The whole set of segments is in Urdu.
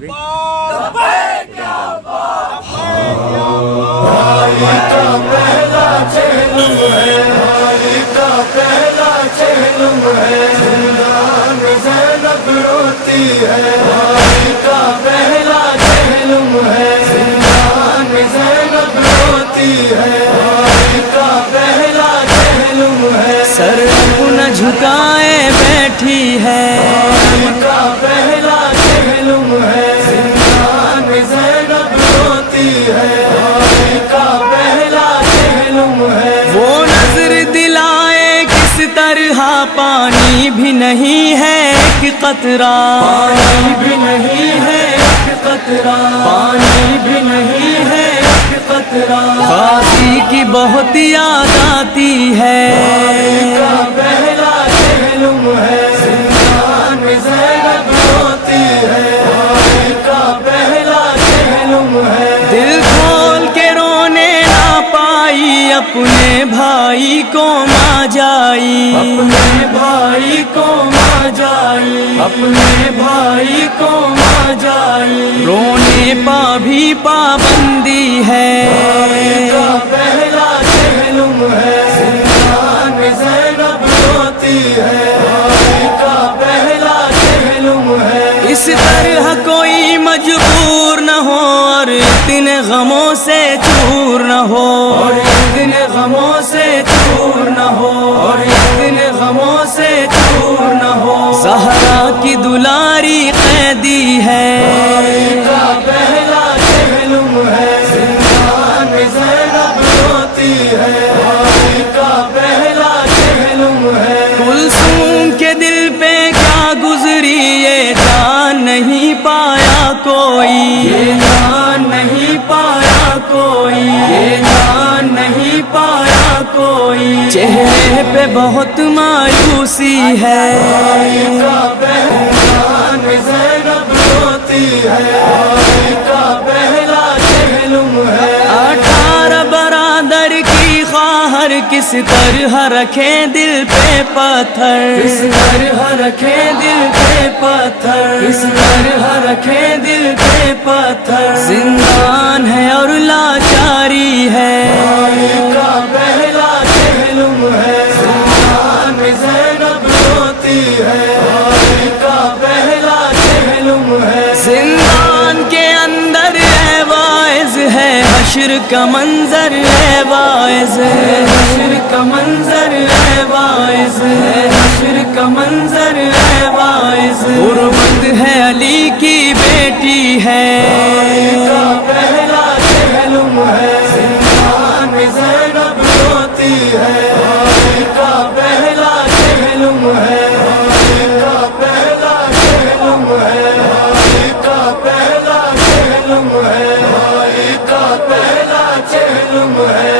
گئی. بھائی کا پہلا چہلم ہے، بھائی کا پہلا چہلم ہے، زندان میں زینب روتی ہے. بھائی کا پہلا چہلم ہے، زندان میں زینب روتی ہے. بھائی کا پہلا چہلم ہے، سر اپنا جھکائے بیٹھی ہے. بھائی کا پہلا چہلم ہے، زندان میں زینب روتی ہے. بھائی کا پہلا چہلم ہے، وہ نظر دلائے کس طرح پانی بھی نہیں ہے ایک قطرہ، پانی بھی نہیں ہے ایک قطرہ، پانی بھی نہیں ہے ایک قطرہ. غازی کی بہت یاد آتی ہے. بھائی کا پہلا چہلم ہے، زندان میں زینب روتی ہے. بھائی کا پہلا چہلم ہے، دل کھول کے رونے نہ پائی اپنے بھائی کو ماں جائی. اپنے بھائی کو ماں جائی، اپنے بھائی کو ماں جائی. رونے پا بھی پابندی ہے. بھائی کا پہلا چہلم ہے، زندان میں زینب روتی ہے. بھائی کا پہلا چہلم ہے، اس طرح کوئی مجبور نہ ہو اور اتنے غموں سے چور نہ ہو. اور اتنے غموں سے چور نہ ہو، اور اتنے غموں سے چور نہ ہو. زہرا کی دلاری قیدی ہے. بھائی کا پہلا چہلم ہے، زندان میں زینب روتی ہے. بھائی کا پہلا چہلم ہے، کلثوم کے دل پہ کیا گزری یہ جان نہیں پایا کوئی. یہ جان نہیں پایا کوئی، یہ جان نہیں پایا کوئی. چہرے پہ بہت مایوسی ہے. بھائی کا پہلا میں زینب روتی ہے. بھائی کا پہلا چہلم ہے، 18 برادر کی خواہر کس طرح رکھے دل پہ پتھر. کس طرح رکھے دل پہ پتھر، کس طرح رکھے دل پہ پتھر. زندان ہے اور لاچاری ہے. بھائی کا پہلا چہلم ہے، زندان میں زینب روتی ہے. بھائی کا پہلا چہلم ہے، زندان کے اندر ہے واعظ ہے حشر کا منظر ہے واعظ ہے. حشر کا منظر ہے واعظ، حشر کا منظر ہے واعظ. غربت ہے علی کی بیٹی ہے. بھائی کا پہلا چہلم ہے، زندان میں زینب روتی ہے. بھائی کا پہلا چہلم ہے، بھائی کا پہلا چہلم ہے. بھائی کا پہلا چہلم ہے، بھائی کا پہلا چہلم ہے.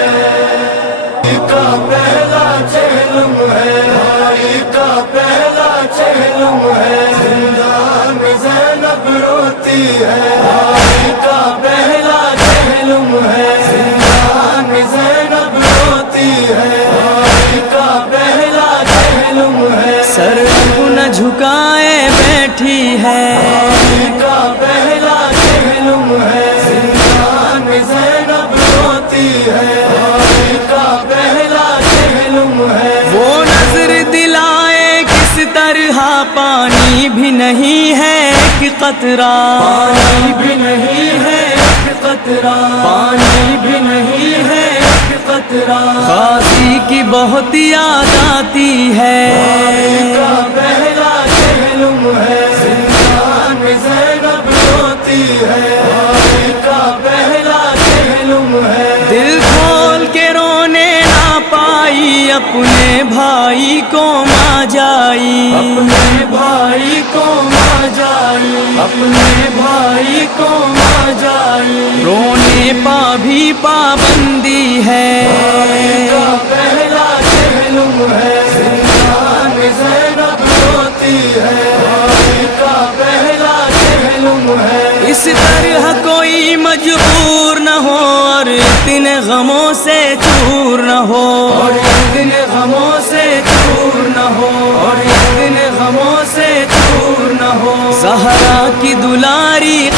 بھائی کا پہلا چہلم ہے، بھائی کا پہلا چہلم ہے. زندان میں زینب روتی ہے. بھائی کا پہلا چہلم ہے، زندان میں زینب روتی ہے. بھائی کا پہلا چہلم ہے، سر اپنا جھکائے بیٹھی ہے. بھائی کا پہلا چہلم ہے، زندان میں زینب روتی ہے. بھائی کا پہلا چہلم ہے، وہ نظر دلائے کس طرح پانی بھی نہیں ہے ایک قطرہ. پانی بھی نہیں ہے ایک قطرہ، پانی بھی نہیں ہے ایک قطرہ. غازی کی بہت یاد آتی ہے. بھائی کا پہلا چہلم ہے، زندان میں زینب روتی ہے. بھائی کا پہلا چہلم ہے، دل کھول کے رونے نہ پائی اپنے بھائی کو ماں جائی. اپنے بھائی کو ماں جائی، اپنے بھائی کو ماں جائی. رونے پا بھی پابندی ہے. بھائی کا پہلا چہلم ہے، زندان میں زینب روتی ہے. بھائی کا پہلا چہلم ہے، اس طرح کوئی مجبور نہ ہو اور اتنے غموں سے چور نہ ہو. اور اتنے غموں سے چور نہ ہو، اور اتنے غموں سے چور نہ ہو. زہرا کی دلاری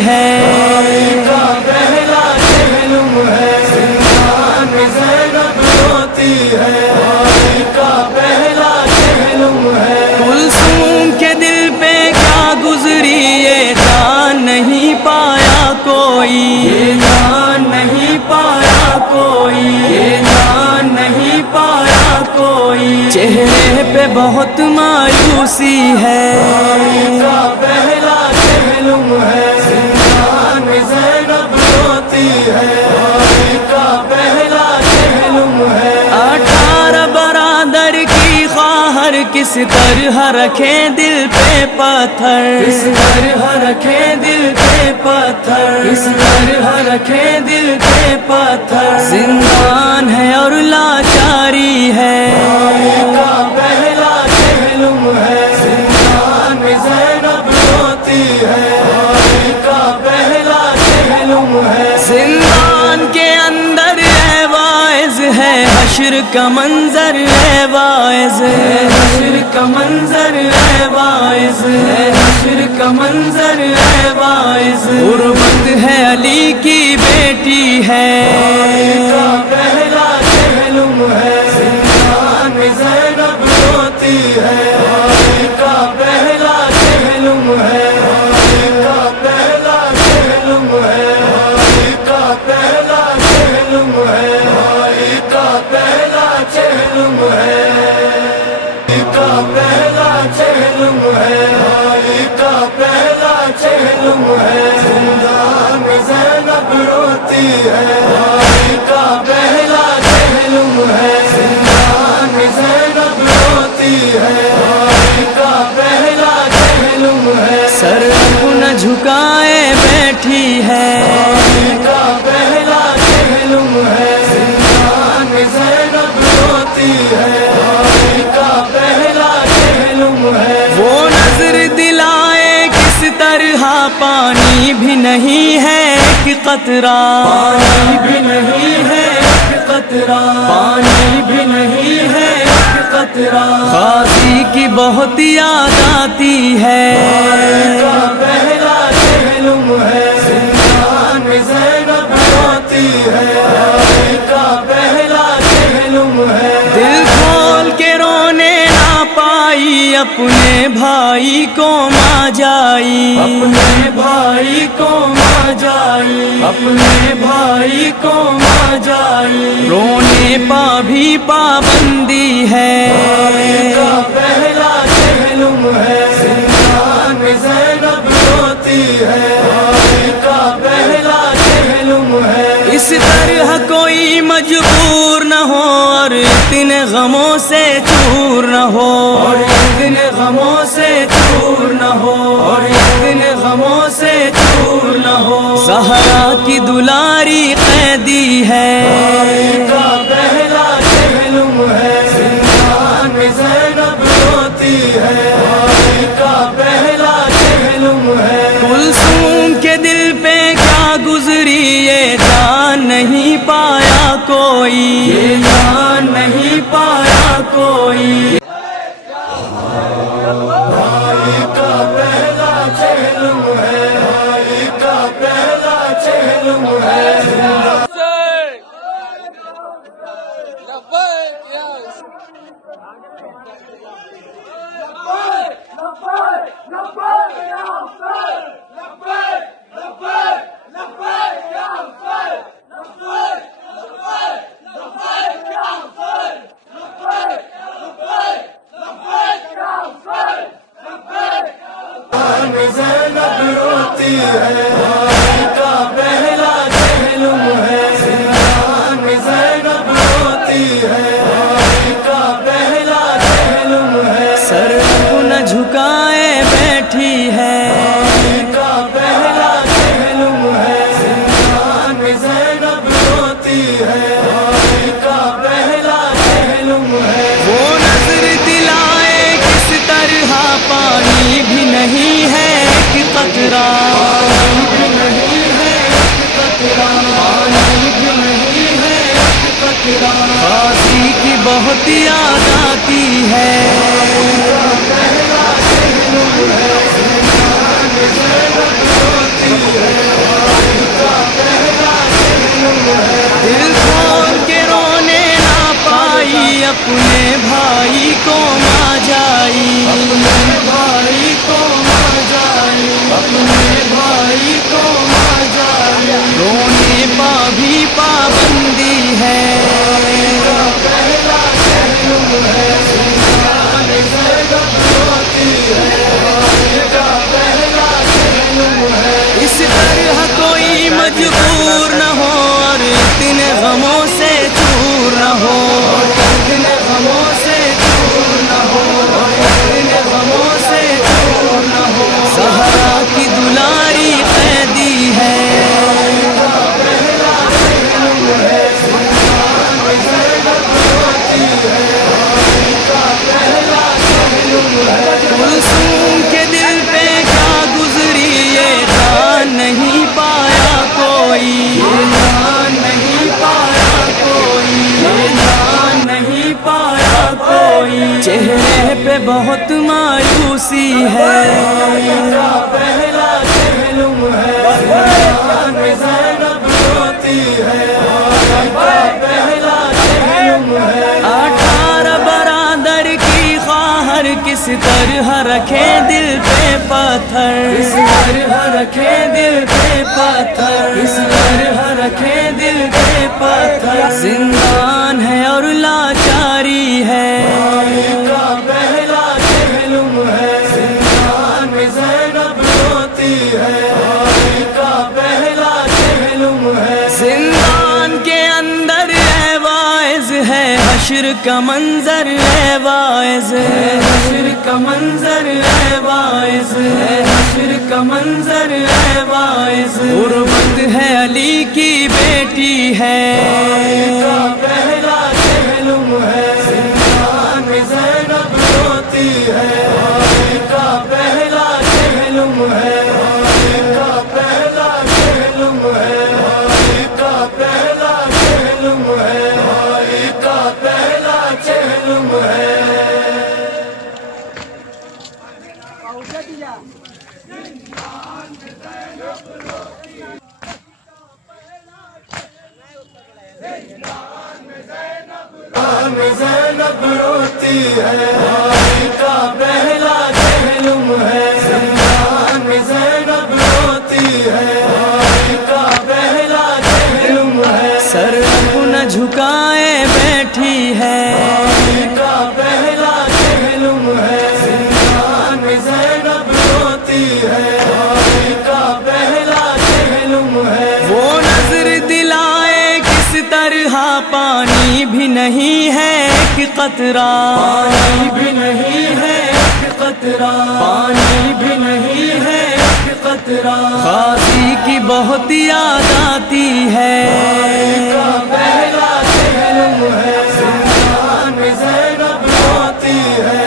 ہے، کا پہلا چہلم ہے، زندان میں زینب روتی ہے، کا پہلا چہلم ہے، کلثوم کے دل پہ کیا گزری یہ جان نہیں پایا کوئی، یہ جان نہیں پایا کوئی، یہ جان نہیں پایا کوئی، چہرے پہ بہت مایوسی ہے، کا پہلا چہلم ہے، زندان میں زینب روتی ہے، کا پہلا چہلم ہے، 18 برادر کی خواہر کس طرح رکھے دل پہ پتھر، کس طرح رکھے دل پہ پتھر، کس طرح رکھے دل پہ پتھر، زندان ہے اور لاچاری ہے، کا پہلا چہلم ہے، زندان میں زینب روتی ہے، کا پہلا چہلم ہے، زندان کے اندر ہے واعظ ہے حشر کا منظر ہے واعظ، حشر کا منظر ہے واعظ، حشر کا منظر ہے واعظ، غربت ہے علی کی بیٹی ہے، کا پہلا چہلم ہے، زندان میں زینب روتی ہے، کا پہلا چہلم ہے، کا پہلا چہلم ہے، کا پہلا چہلم ہے، کا پہلا چہلم ہے، کا پہلا چہلم ہے، کا پہلا چہلم ہے، زندان میں زینب روتی ہے، کا پہلا چہلم ہے، زندان میں زینب روتی ہے، کا پہلا چہلم ہے، سر اپنا جھکائے بیٹھی ہے، کا پہلا چہلم ہے، زندان میں زینب روتی ہے، کا پہلا چہلم ہے، وہ نظر دلائے کس طرح پانی بھی نہیں ہے ایک قطرہ، پانی بھی نہیں ہے ایک قطرہ، پانی بھی نہیں ہے ایک قطرہ، غازی کی بہت یاد آتی ہے، کا پہلا چہلم ہے، زندان میں زینب روتی ہے، کا پہلا چہلم ہے، دل کھول کے رونے نہ پائی اپنے بھائی کو ماں جائی، اپنے بھائی کو ماں جائی، اپنے بھائی کو ماں جائی، رونے پا بھی پابندی ہے، کا پہلا چہلم ہے، زندان میں زینب روتی ہے، کا پہلا چہلم ہے، اس طرح کوئی مجبور نہ ہو اور اتنے غموں سے چور نہ ہو، اور اتنے غموں سے چور نہ ہو، اور اتنے غموں سے چور نہ ہو، زہرا کی دلاری قیدی ہے، کا پہلا چہلم ہے، زندان میں زینب روتی ہے، کا پہلا چہلم ہے، کلثوم کے دل پہ کیا گزری یہ جان نہیں پایا کوئی، یہ جان نہیں پایا کوئی، کا پہلا چہلم ہے، کا پہلا چہلم ہے، زینب روتی ہے، کا پہلا چہلم ہے، زندان میں زینب روتی ہے، کا پہلا چہلم ہے، سر اپنا جھکائے بیٹھی ہے، کا پہلا چہلم ہے، زندان میں زینب روتی ہے، کا پہلا چہلم ہے، وہ نظر دلائے کس طرح پانی بھی نہیں ہے ایک قطرہ، پانی بھی نہیں ہے ایک قطرہ، پانی بھی نہیں ہے ایک قطرہ، غازی کی بہت یاد آتی ہے، پہلا چہلم ہے، زندان میں زینب روتی ہے، اپنے بھائی کو ماں جائی، اپنے بھائی کو ماں جائی، اپنے بھائی کو ماں جائی، رونے پا بھی پابندی ہے، کا پہلا پہلو ہے، زندان زینب روتی ہے، کا پہلا پہلو ہے، اس طرح کوئی مجبور نہ ہو اور اتنے غموں سے چور نہ ہو، اتنے غموں سے دور نہ ہو، اتنے غموں سے دور نہ ہو، زہرا کی دلاری قیدی ہے، پہلا پہلو ہے، زندان زینب روتی ہے، کا پہلا پہلو ہے، کلثوم کے دل پہ کیا گزری یہ جان نہیں پایا کوئی، جان نہیں پایا کوئی، جان نہیں پایا کوئی، چہرے پہ بہت مایوسی ہے، کا پہلا پہلو ہے، زندان زینب روتی ہے، کا پہلا پہلو ہے، 18 برادر کی خواہر کس طرح رکھے دل پہ پتھر، اس طرح رکھے دل پہ پتھر، اس طرح رکھے دل پہ پتھر، زندان ہے اور لاچاری ہے، کا پہلا پہلو ہے، زندان زینب روتی ہے، کا پہلا پہلو ہے، زندان کے اندر ہے واعظ ہے حشر کا منظر ہے واعظ، حشر کا منظر ہے، واعظ ہے حشر کا منظر ہے واعظ، غربت ہے علی کی بیٹی ہے، کا پہلا پہلو ہے، زندان زینب روتی ہے، کا پہلا پہلو ہے، کا پہلا پہلو ہے، کا پہلا پہلو ہے، کا پہلا پہلو ہے، زینب روتی ہے، کا پہلا پہلو ہے، زندان زینب روتی ہے، کا پہلا پہلو ہے، سر اپنا جھکائے بیٹھی ہے، کا پہلا پہلو ہے، زندان زینب روتی ہے، کا پہلا پہلو ہے، وہ نظر دلائے کس طرح پانی بھی نہیں ہے ایک قطرہ، پانی بھی نہیں ہے ایک قطرہ، پانی بھی نہیں ہے ایک قطرہ، غازی کی بہت یاد آتی ہے، کا پہلا پہلو ہے، زندان زینب روتی ہے،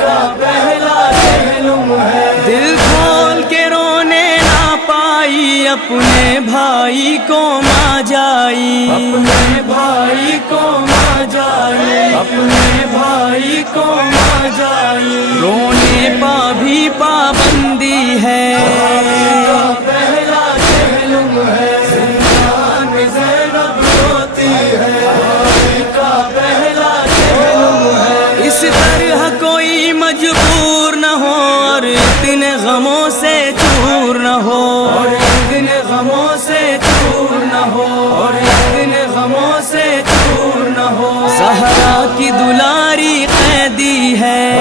کا پہلا پہلو ہے، دل کھول کے رونے نہ پائی اپنے بھائی کو ماں جائی، اپنے بھائی کو ماں جائی، اپنے بھائی کو ماں جائی، رونے پا بھی پابندی ہے، کا پہلا پہلو ہے، زندان زینب روتی ہے، کا پہلا پہلو ہے، اس طرح کوئی مجبور نہ ہو اور اتنے غموں سے چور نہ ہو، اتنے غموں سے دور نہ ہو، اور اتنے غموں سے دور نہ ہو، زہرا کی دلاری قیدی ہے،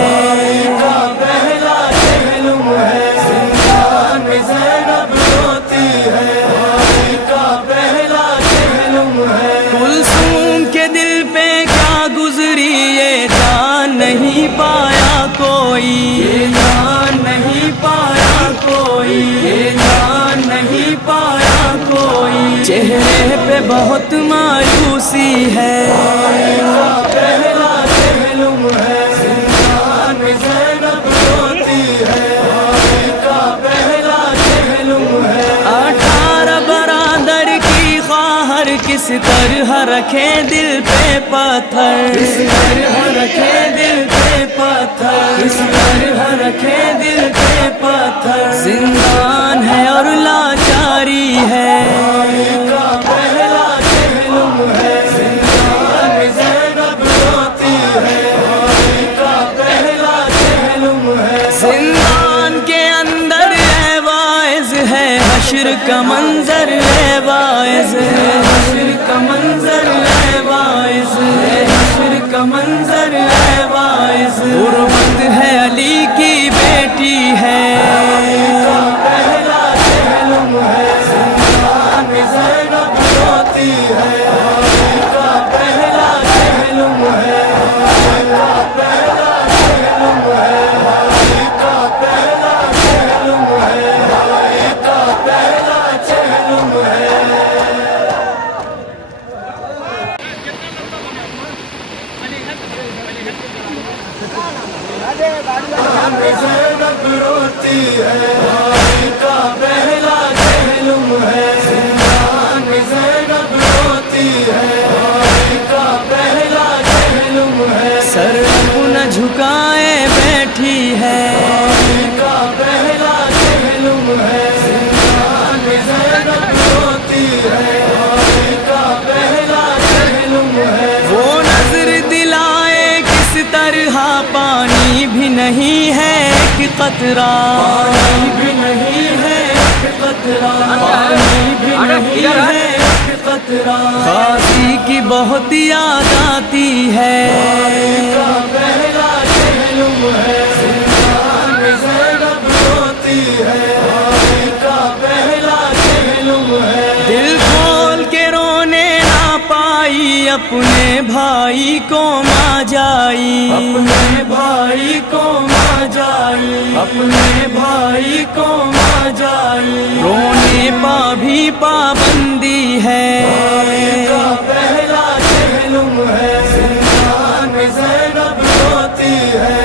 کا پہلا پہلو ہے، زندان زینب روتی ہے، کا پہلا پہلو ہے، کلثوم کے دل پہ کیا گزری یہ جان نہیں پایا کوئی، جان نہیں پایا کوئی، یہ جان نہیں پایا کوئی، چہرے پہ بہت مایوسی ہے، کا پہلا پہلو ہے، زندان زینب روتی ہے، کا پہلا پہلو ہے، 18 برادر کی خواہر کس طرح رکھے دل پہ پتھر، اس طرح رکھے دل پہ پتھر، اس طرح رکھے دل پہ پتھر، زندان ہے اور لاچاری ہے، کا پہلا پہلو ہے، زندان زینب روتی کا منظر ہے باعث، حشر کا منظر ہے باعث، حشر کا منظر ہے باعث، غربت ہے علی کی بیٹی ہے، پہلا چہلم ہے، زندان میں زینب روتی ہے، کا پہلا چہلم ہے، کا پہلا چہلم ہے، کا پہلا چہلم ہے، کا پہلا چہلم ہے۔ زینب روتی ہے، کا پہلا چہلم ہے، زندان میں زینب روتی ہے، کا پہلا چہلم ہے، سر اپنا جھکائے بیٹھی ہے، کا پہلا چہلم ہے، زندان میں زینب روتی ہے، کا پہلا چہلم ہے۔ وہ نظر دلائے کس طرح پانی بھی نہیں ہے ایک قطرہ، پانی بھی نہیں ہے ایک قطرہ، پانی بھی نہیں ہے ایک قطرہ، غازی کی بہت یاد آتی ہے، کا پہلا چہلم ہے، زندان میں زینب روتی ہے، کا پہلا چہلم ہے، دل کھول کے رونے نہ پائی اپنے بھائی کو ماں جائی، اپنے بھائی کو ماں جائی، اپنے بھائی کو ماں جائی، رونے پا بھی پابندی ہے، کا پہلا چہلم ہے، زندان میں زینب روتی ہے،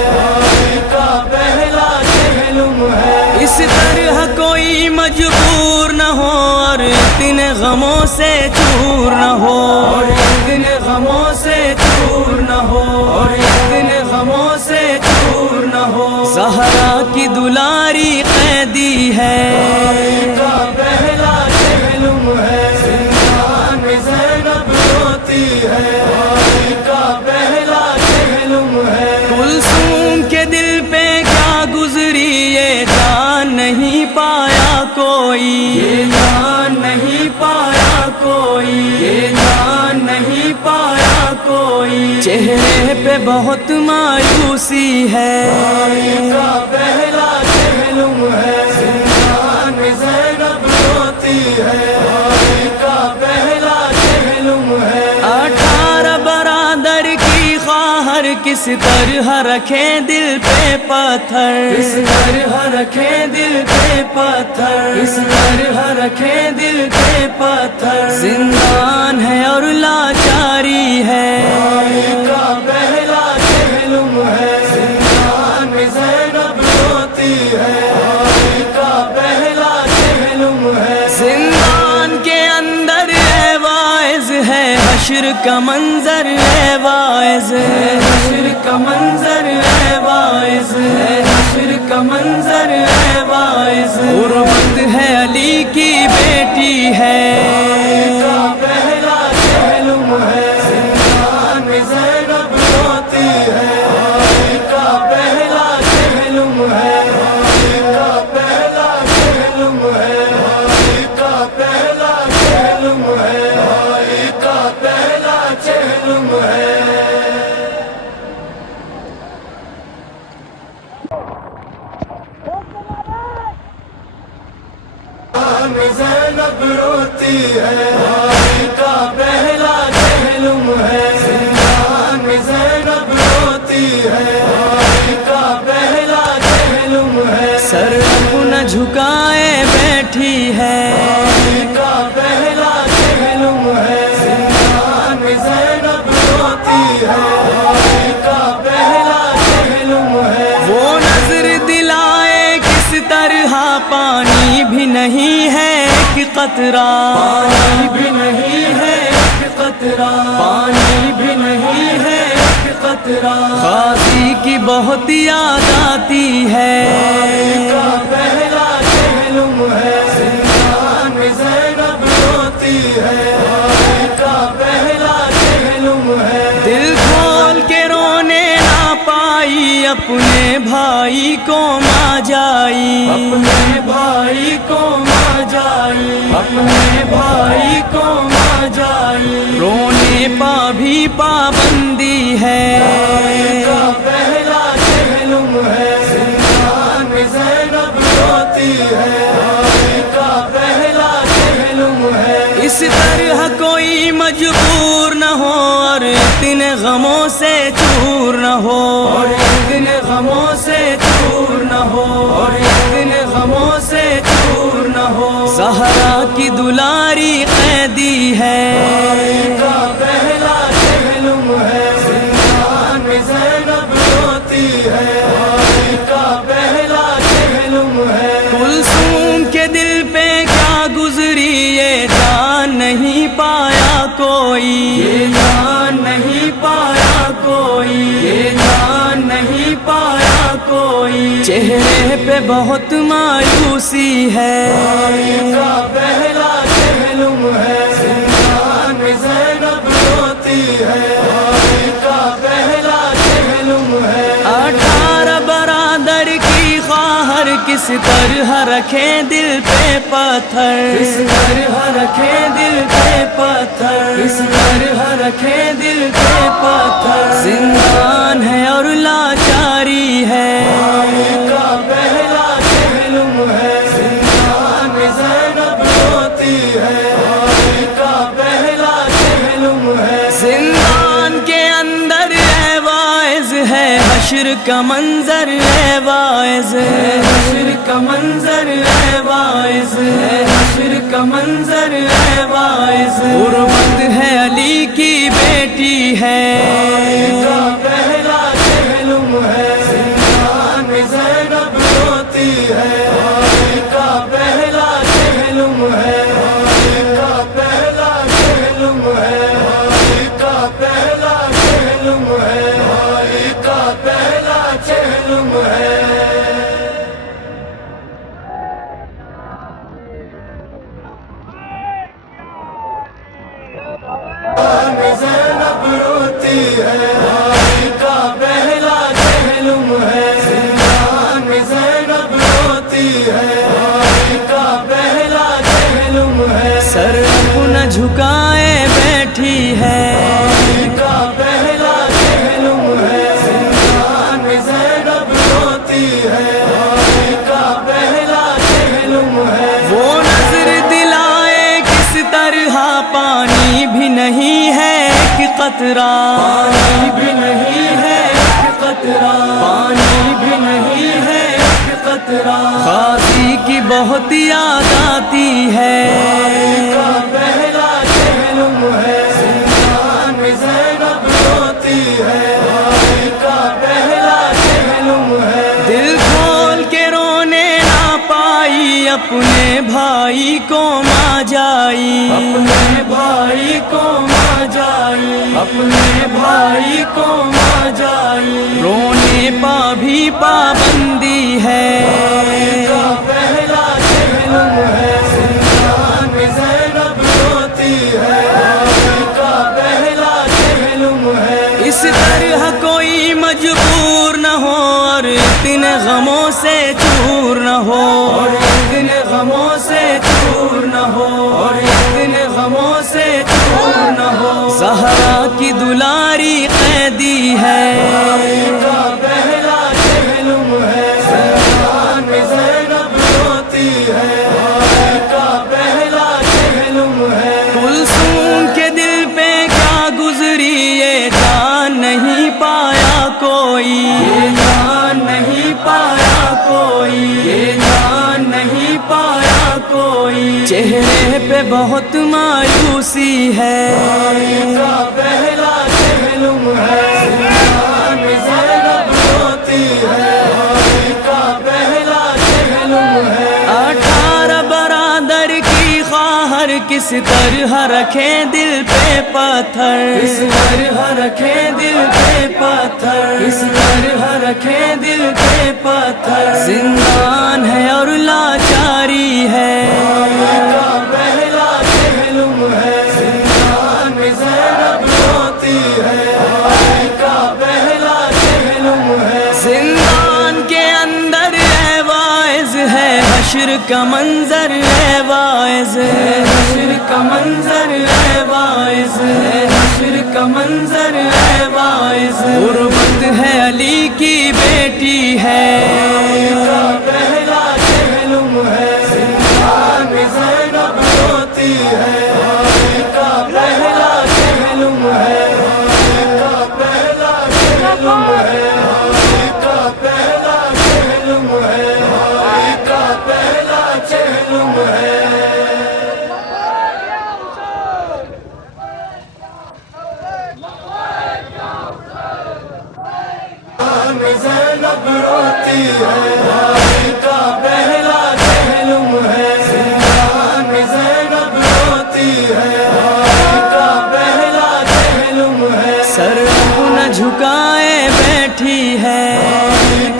کا پہلا چہلم ہے، اس طرح کوئی مجبور نہ ہو اور اتنے غموں سے چور نہ ہو، اور اتنے غموں سے چور نہ ہو، اور اتنے غموں سے چور نہ ہو، زہرا کی دلاری قیدی ہے، کا پہلا چہلم ہے، زندان میں زینب روتی ہے، کا پہلا چہلم ہے، کلثوم کے دل پہ کیا گزری یہ جان نہیں پایا کوئی، یہ جان نہیں پایا کوئی، یہ جان نہیں پایا کوئی، چہرے پہ بہت مایوسی ہے، کا پہلا چہلم ہے، زندان میں زینب روتی ہے، کا پہلا چہلم ہے، 18 برادر کی خواہر کس طرح رکھے دل پہ پتھر، کس طرح رکھے دل پہ پتھر، کس طرح رکھے دل پہ پتھر، زندان ہے اور لاچاری ہے، کا پہلا چہلم ہے، زندان میں زینب روتی ہے، کا پہلا چہلم ہے، زندان کے اندر ہے واعظ ہے حشر کا منظر ہے واعظ، حشر کا منظر ہے باعث، حشر کا منظر ہے باعث، غربت ہے علی کی بیٹی ہے، کا پہلا چہلم ہے، زندان میں زینب روتی ہے، کا پہلا چہلم ہے، کا پہلا چہلم ہے، کا پہلا چہلم ہے، کا پہلا چہلم ہے۔ میں زینب روتی ہے، کا پہلا چہلم ہے، زندان میں زینب روتی ہے، کا پہلا چہلم ہے، سر اپنا جھکائے بیٹھی ہے، کا پہلا چہلم ہے، زندان میں زینب روتی ہے، کا پہلا چہلم ہے، وہ نظر دلائے کس طرح پانی بھی نہیں ہے ایک قطرہ، پانی بھی نہیں ہے ایک قطرہ، پانی بھی نہیں ہے ایک قطرہ، غازی کی بہت یاد آتی ہے، کا پہلا چہلم ہے، زندان میں زینب روتی ہے، کا پہلا چہلم ہے، دل کھول کے رونے نہ پائی اپنے بھائی کو ماں جائی، اپنے بھائی کو ماں جائی، اپنے بھائی کو ماں جائی، رونے پا بھی پابندی ہے، کا پہلا چہلم ہے، زندان میں زینب روتی ہے، کا پہلا چہلم ہے، اس طرح کوئی مجبور نہ ہو اور اتنے غموں سے چور نہ ہو، اور اتنے غموں سے چور نہ ہو، اور اتنے غموں سے چور نہ ہو، زہرا کی دلاری قیدی ہے، کا پہلا چہلم ہے، زندان میں زینب روتی ہے، کا پہلا چہلم ہے، کلثوم کے دل پہ کیا گزری یہ جان نہیں پایا کوئی، یہ جان نہیں پایا کوئی، یہ جان نہیں پایا کوئی، چہرے پہ بہت مایوسی ہے، کا پہلا چہلم ہے، زندان میں زینب روتی ہے، کا پہلا چہلم ہے، 18 برادر کی خواہر کس طرح رکھے دل پہ پتھر، کس طرح رکھے دل پہ پتھر، کس طرح رکھے دل پہ پتھر، زندان ہے اور لاچاری ہے، کا پہلا چہلم ہے، زندان میں زینب روتی ہے، کا پہلا چہلم ہے، زندان کے اندر ہے واعظ ہے حشر کا منظر ہے واعظ، حشر کا منظر ہے واعظ، حشر کا منظر ہے واعظ، حرمت ہے علی کی بیٹی ہے، کا پہلا چہلم ہے، زندان میں زینب روتی ہے، کا پہلا چہلم ہے، کا پہلا چہلم ہے، کا پہلا چہلم ہے، کا پہلا چہلم ہے، زینب روتی ہے، کا پہلا چہلم ہے، زندان میں زینب روتی ہے، کا پہلا چہلم ہے، سر اپنا جھکائے بیٹھی ہے، کا پہلا چہلم ہے، زندان میں زینب روتی ہے، کا پہلا چہلم ہے، وہ نظر دلائے کس طرح پانی بھی نہیں ہے ایک قطرہ، پانی بھی نہیں ہے ایک قطرہ، پانی بھی نہیں ہے ایک قطرہ، غازی کی بہت یاد آتی ہے، کا پہلا چہلم ہے، زندان میں زینب روتی ہے، کا پہلا چہلم ہے، دل کھول کے رونے نہ پائی اپنے بھائی کو ماں جائی، اپنے بھائی کو ماں جائی، اپنے بھائی کو ماں جائی، رونے پا بھی پابندی ہے، کا پہلا چہلم ہے، زندان میں زینب روتی ہے، کا پہلا چہلم ہے، اس طرح کوئی مجبور نہ ہو اور اتنے غموں سے چور نہ ہو، اور اتنے غموں سے چور نہ ہو، اور اتنے غموں سے چور نہ ہو، زہرا کی دلاری قیدی ہے، کا پہلا چہلم ہے، زندان میں زینب روتی ہے، کا پہلا چہلم ہے، کلثوم کے دل پہ کیا گزری یہ جان نہیں پایا کوئی، یہ جان نہیں پایا کوئی، یہ جان نہیں پایا کوئی، چہرے پہ بہت مایوسی ہے، کا پہلا چہلم ہے، زندان میں زینب روتی ہے، کا پہلا چہلم ہے، 18 برادر کی خواہر کس طرح رکھے دل پہ پتھر، کس طرح رکھے دل پہ پتھر، کس طرح رکھے دل پہ پتھر، زندان ہے اور لاچاری ہے، کا پہلا چہلم ہے، زندان میں زینب روتی ہے، کا پہلا چہلم ہے، کا منظر ہے واعظ، حشر کا منظر ہے واعظ، حشر کا منظر ہے واعظ، غربت ہے علی کی بیٹی ہے، کا پہلا چہلم ہے، زندان میں زینب روتی ہے، کا پہلا چہلم ہے، کا پہلا چہلم ہے، کا پہلا چہلم ہے، کا پہلا چہلم ہے۔ زینب روتی ہے، کا پہلا چہلم ہے، زندان میں زینب روتی ہے، کا پہلا چہلم ہے، سر نہ جھکائے بیٹھی ہے،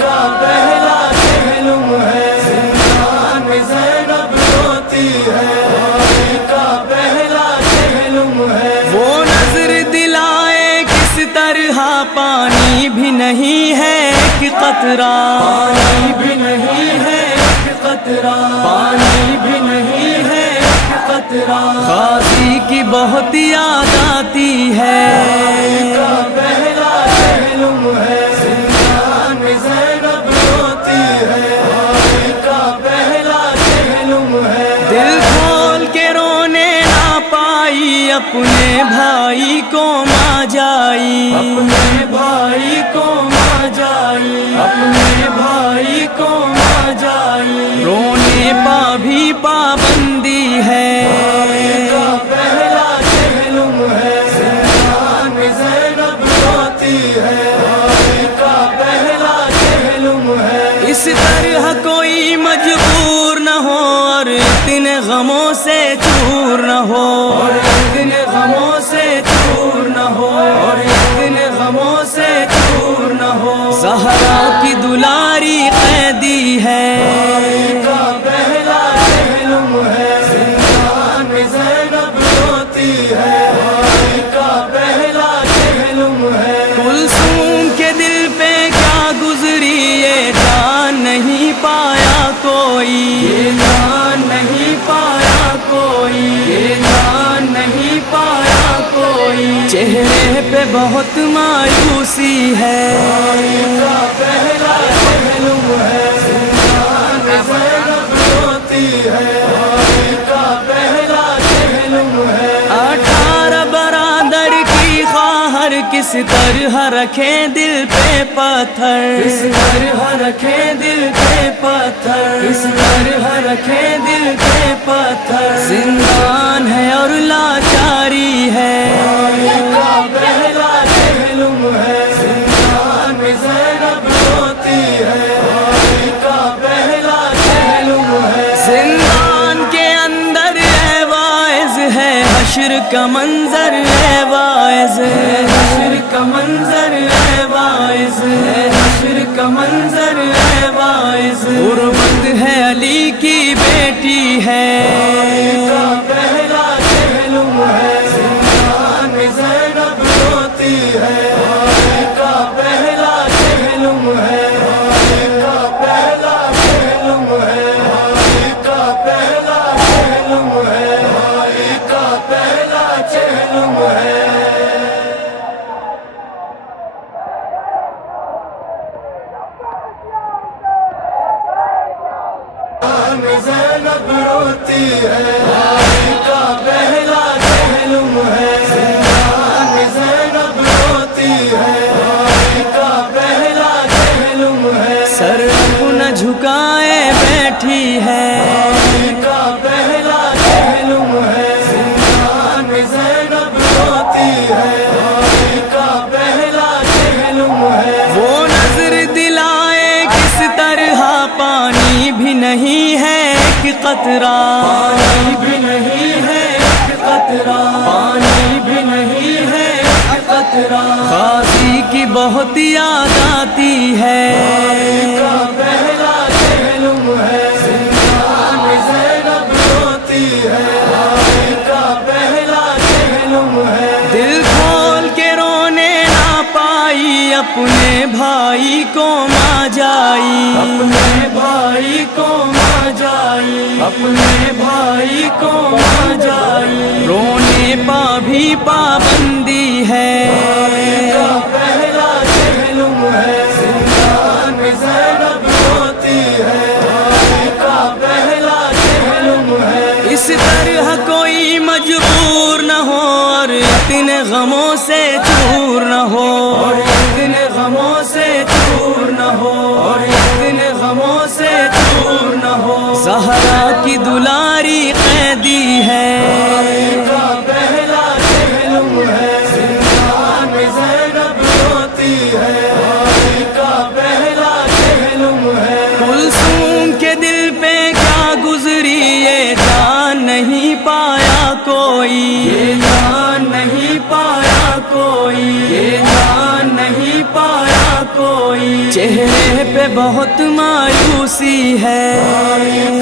کا پہلا چہلم ہے، زندان میں زینب روتی ہے، کا پہلا چہلم ہے، وہ نظر دلائے کس طرح پانی بھی نہیں ہے ایک قطرہ، پانی بھی نہیں ہے ایک قطرہ، پانی بھی نہیں ہے ایک قطرہ، غازی کی بہت یاد آتی ہے، کا پہلا چہلم ہے، زندان میں زینب روتی ہے، کا پہلا چہلم ہے، دل کھول کے رونے نہ پائی اپنے بھائی کو ماں جائی، اپنے بھائی کو ماں جائی، اپنے بھائی کو ماں جائی، رونے پا بھی پابندی ہے، کا پہلا چہلم ہے، زندان میں زینب روتی ہے، کا پہلا چہلم ہے، اس طرح کوئی مجبور نہ ہو اور اتنے غموں سے چور نہ ہو، اور اتنے غموں سے چور نہ ہو، اور اتنے غموں سے چور نہ ہو، زہرا کی دلاری قیدی ہے، کا پہلا چہلم ہے، زندان میں زینب روتی ہے، کا پہلا چہلم ہے، کلثوم کے دل پہ کیا گزری یہ جان نہیں پایا کوئی، یہ جان نہیں پایا کوئی، یہ جان نہیں پایا کوئی، چہرے پہ بہت مایوسی ہے، کا پہلا چہلم ہے، زندان میں زینب روتی ہے، کا پہلا چہلم ہے، 18 برادر کی خواہر کس طرح رکھیں دل پہ پتھر، کس طرح رکھے دل کے پتھر، کس طرح رکھے دل کے پتھر، زندان ہے اور لاچاری ہے، کا پہلا چہلم ہے، زندان میں زینب روتی ہے، کا پہلا چہلم ہے، زندان کے اندر ہے واعظ ہے حشر کا منظر ہے واعظ، حشر کا منظر ہے واعظ، حشر کا منظر ہے واعظ، غربت ہے علی کی بیٹی ہے، کا پہلا چہلم ہے، زندان میں زینب روتی ہے، کا پہلا چہلم ہے، کا پہلا چہلم ہے، کا پہلا چہلم ہے، کا پہلا چہلم ہے، زینب روتی ہے، کا پہلا چہلم ہے، زندان میں زینب روتی ہے، کا پہلا چہلم ہے، سر نہ جھکائے بیٹھی ہے، کا پہلا چہلم ہے، زندان میں زینب روتی ہے، کا پہلا چہلم ہے، وہ نظر دلائے کس طرح پانی بھی نہیں ہے ایک قطرہ، پانی بھی نہیں ہے ایک قطرہ، پانی بھی نہیں ہے ایک قطرہ، غازی کی بہت یاد آتی ہے، کا پہلا چہلم ہے، زندان میں زینب روتی ہے، کا پہلا چہلم ہے، دل کھول کے رونے نہ پائی اپنے اپنے بھائی کو ماں جائی، اپنے بھائی کو ماں جائی، اپنے بھائی کو ماں جائی، رونے پا بھی پابندی ہے، کا پہلا چہلم ہے، زندان میں زینب روتی ہے، کا پہلا چہلم ہے، اس طرح کوئی مجبور نہ ہو اور اتنے غموں سے چور نہ ہو، اور اتنے غموں سے چور نہ ہو، اور اتنے غموں سے چور نہ ہو، زہرا کی دلاری قیدی ہے، کا پہلا چہلم ہے، زندان میں زینب روتی ہے، کا پہلا چہلم ہے، کلثوم کے دل پہ کیا گزری یہ جان نہیں پایا کوئی، یہ جان نہیں پایا کوئی، یہ جان نہیں پایا کوئی، چہرے پہ بہت مایوسی ہے،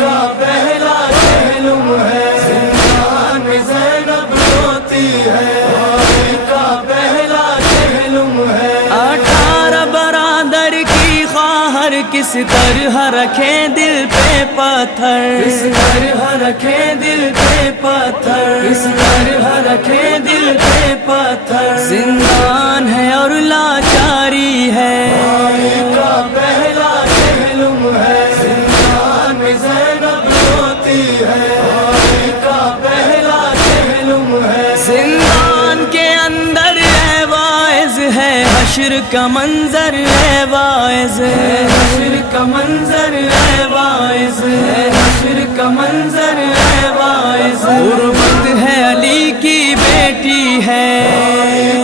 کا پہلا چہلم ہے، زندان میں زینب روتی ہے، کا پہلا چہلم ہے، 18 برادر کی خواہر کس طرح رکھیں دل پہ پتھر، کس طرح رکھے دل پہ پتھر، کس طرح رکھے دل پہ پتھر، زندان ہے اور لاچاری ہے، کا پہلا چہلم ہے، زندان میں زینب روتی ہے، کا پہلا چہلم ہے، زندان کے اندر ہے واعظ ہے حشر کا منظر ہے واعظ، حشر کا منظر ہے واعظ، حشر کا منظر ہے واعظ، غربت ہے علی کی بیٹی ہے،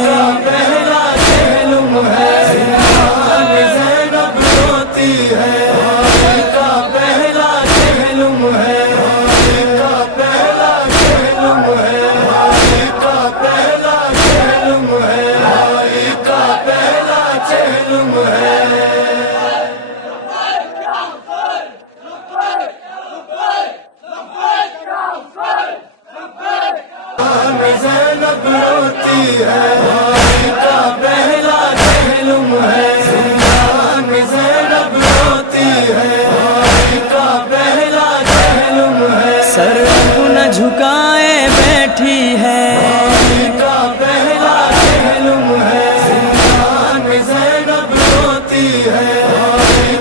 کا پہلا چہلم ہے، زندان میں زینب روتی ہے، کا پہلا چہلم ہے، کا پہلا چہلم ہے، کا پہلا چہلم ہے، کا پہلا چہلم ہے، میں زینب روتی ہے، کا پہلا چہلم ہے، زندان میں زینب روتی ہے، کا پہلا چہلم ہے، سر اپنا جھکائے بیٹھی ہے، کا پہلا چہلم ہے، زندان میں زینب روتی ہے،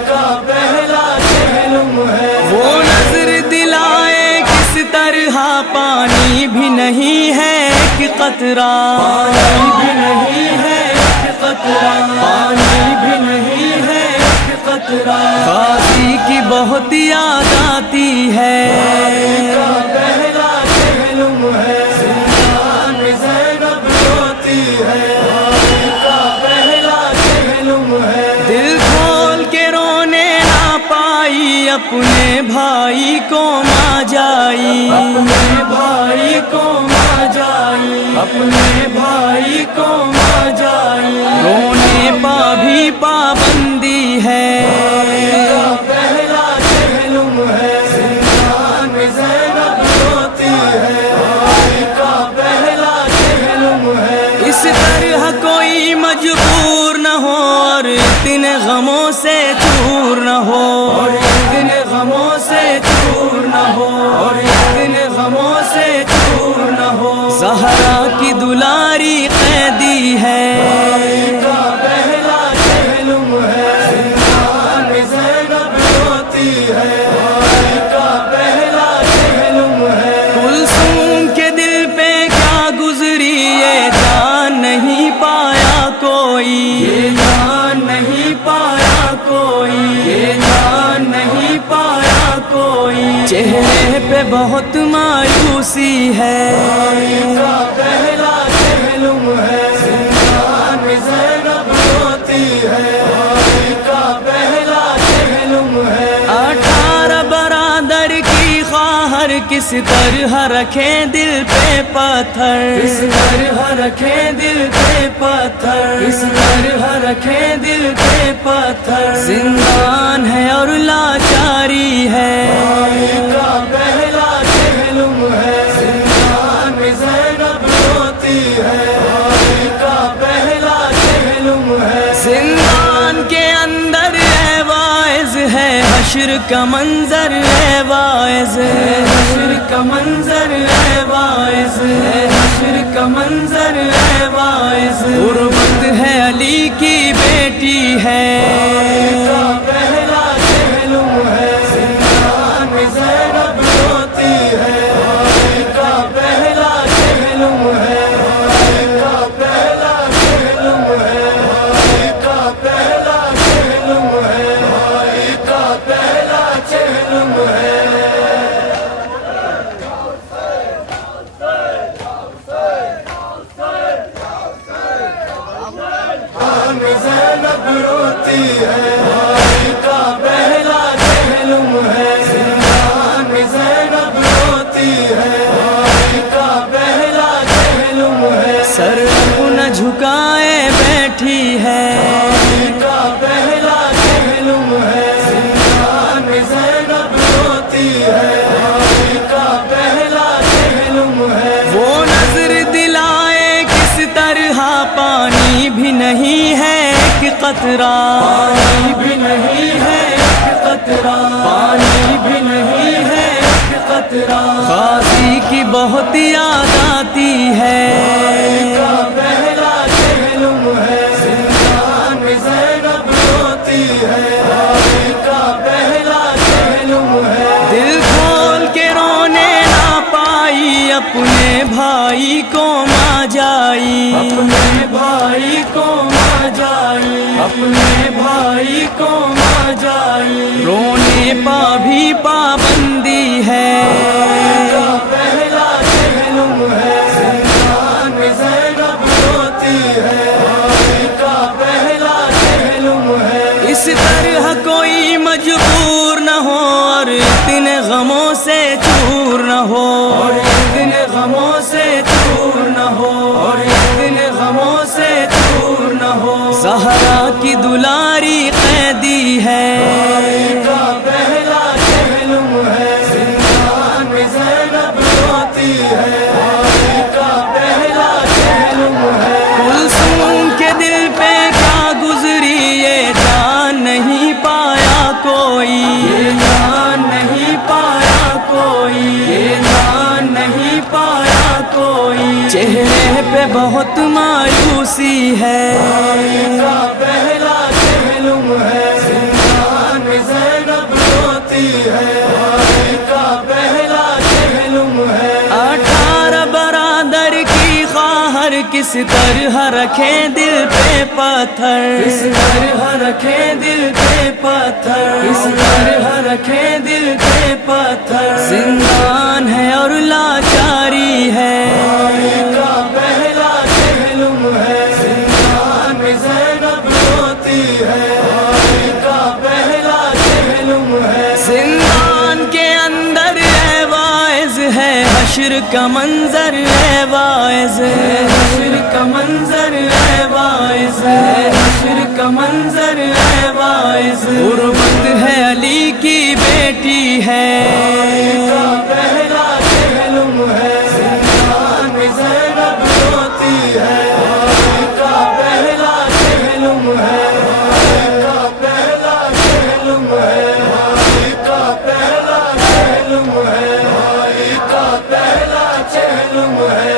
کا پہلا چہلم ہے، وہ نظر دلائے کس طرح پانی بھی نہیں ہے ایک قطرہ، پانی بھی نہیں ہے ایک قطرہ، پانی بھی نہیں ہے ایک قطرہ، غازی کی بہت یاد آتی ہے، کا پہلا چہلم ہے، زندان میں زینب روتی ہے، کا پہلا چہلم ہے، دل کھول کے رونے نہ پائی اپنے بھائی کو ماں جائی، اپنے بھائی کو ماں جائی، اپنے بھائی کو ماں جائی، رونے پا بھی پابندی ہے، کا پہلا چہلم ہے، زندان میں زینب روتی ہے، کا پہلا چہلم ہے، اس طرح کوئی مجبور نہ ہو اور اتنے غموں سے چور نہ ہو، اور اتنے غموں سے چور نہ ہو، اور اتنے غموں سے چور نہ ہو، زہرا کی دلاری قیدی ہے، کا پہلا چہلم ہے، زندان میں زینب روتی ہے، کا پہلا چہلم ہے، کلثوم کے دل پہ کیا گزری یہ جان نہیں پایا کوئی، یہ جان نہیں پایا کوئی، یہ جان نہیں پایا کوئی، چہرے پہ بہت مایوسی ہے، کا پہلا چہلم ہے، زندان میں زینب روتی ہے، کا پہلا چہلم ہے، 18 برادر کی خواہر کس طرح رکھیں دل پہ پتھر، کس طرح رکھے دل پہ پتھر، کس طرح رکھے دل پہ پتھر، زندان ہے اور لاچاری ہے، کا پہلا چہلم ہے، زندان میں زینب روتی ہے، کا پہلا چہلم ہے، زندان حشر کا منظر ہے واعظ، حشر کا منظر ہے واعظ، حشر کا منظر ہے واعظ، غربت ہے علی کی بیٹی ہے، کا پہلا چہلم ہے، زندان میں زینب روتی ہے، کا پہلا چہلم ہے، کا پہلا چہلم ہے، کا پہلا چہلم ہے، کا پہلا چہلم ہے۔ زینب روتی ہے، کا پہلا چہلم ہے، زندان میں زینب روتی ہے، کا پہلا چہلم ہے، سر اپنا جھکائے بیٹھی ہے، کا پہلا چہلم ہے، زندان میں زینب روتی ہے، کا پہلا چہلم ہے، وہ نظر دلائے کس طرح پانی بھی نہیں ہے ایک قطرہ، پانی بھی نہیں ہے ایک قطرہ، پانی بھی نہیں ہے ایک قطرہ، غازی کی بہت یاد آتی ہے، کا پہلا چہلم ہے، زندان میں زینب روتی ہے، کا پہلا چہلم ہے، دل کھول کے رونے نہ پائی اپنے بھائی کو ماں جائی، اپنے بھائی کو ماں جائی، اپنے بھائی کو ماں جائی، رونے پا بھی پابندی ہے، کا پہلا چہلم ہے، زندان میں زینب روتی ہے، کا پہلا چہلم ہے، اس طرح کوئی مجبور نہ ہو اور اتنے غموں سے چور نہ ہو، اور اتنے غموں سے چور نہ ہو، اور اتنے غموں سے چور نہ ہو، زہرا کی دلاری قیدی ہے، کا پہلا چہلم ہے، زندان میں زینب روتی ہے، کا پہلا چہلم ہے، کلثوم کے دل پہ کیا گزری یہ جان نہیں پایا کوئی، یہ جان نہیں پایا کوئی، یہ جان نہیں پایا کوئی، چہرے پہ بہت مایوسی ہے، کا پہلا چہلم ہے، زندان میں زینب روتی ہے، کا پہلا چہلم ہے، 18 برادر کی خواہر کس طرح رکھے دل پہ پتھر، کس طرح رکھے دل پہ پتھر، کس طرح رکھے دل پہ پتھر، زندان ہے اور لاچاری ہے، کا پہلا چہلم ہے، زندان میں زینب روتی ہے، کا پہلا چہلم ہے، زندان کے اندر ہے واعظ ہے حشر کا منظر ہے واعظ، حشر کا منظر ہے واعظ، حشر کا منظر ہے واعظ، غربت ہے علی کی بیٹی ہے، کا پہلا چہلم ہے، زندان میں زینب روتی ہے، کا پہلا چہلم ہے، کا پہلا چہلم ہے، کا پہلا چہلم ہے، کا پہلا چہلم ہے۔